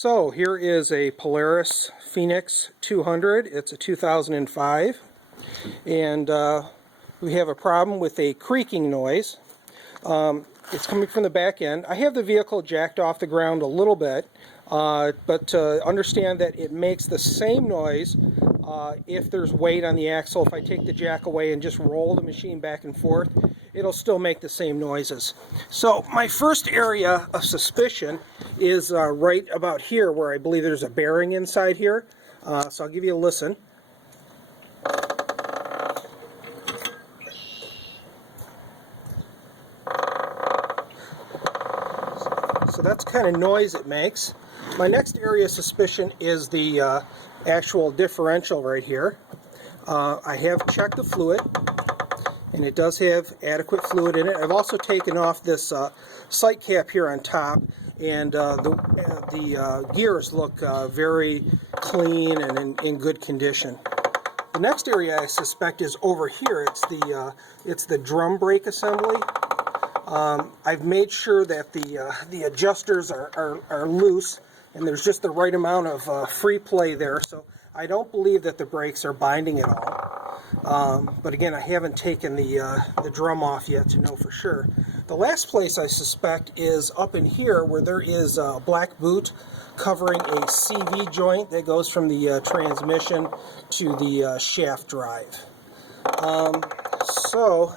So here is a Polaris Phoenix 200. It's a 2005, and we have a problem with a creaking noise. It's coming from the back end. I have the vehicle jacked off the ground a little bit, but understand that it makes the same noise if there's weight on the axle. If I take the jack away and just roll the machine back and forth, it'll still make the same noises. So my first area of suspicion is right about here, where I believe there's a bearing inside here. So I'll give you a listen. So that's the kind of noise it makes. My next area of suspicion is the actual differential right here. I have checked the fluid, and it does have adequate fluid in it. I've also taken off this sight cap here on top, and the gears look very clean and in good condition. The next area I suspect is over here. It's the drum brake assembly. I've made sure that the adjusters are loose, and there's just the right amount of free play there, so I don't believe that the brakes are binding at all. But again, I haven't taken the drum off yet to know for sure. The last place I suspect is up in here, where there is a black boot covering a CV joint that goes from the transmission to the shaft drive. So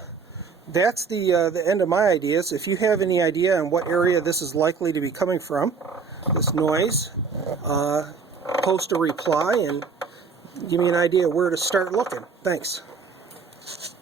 that's the end of my ideas. If you have any idea on what area this is likely to be coming from, this noise, post a reply and give me an idea where to start looking. Thanks.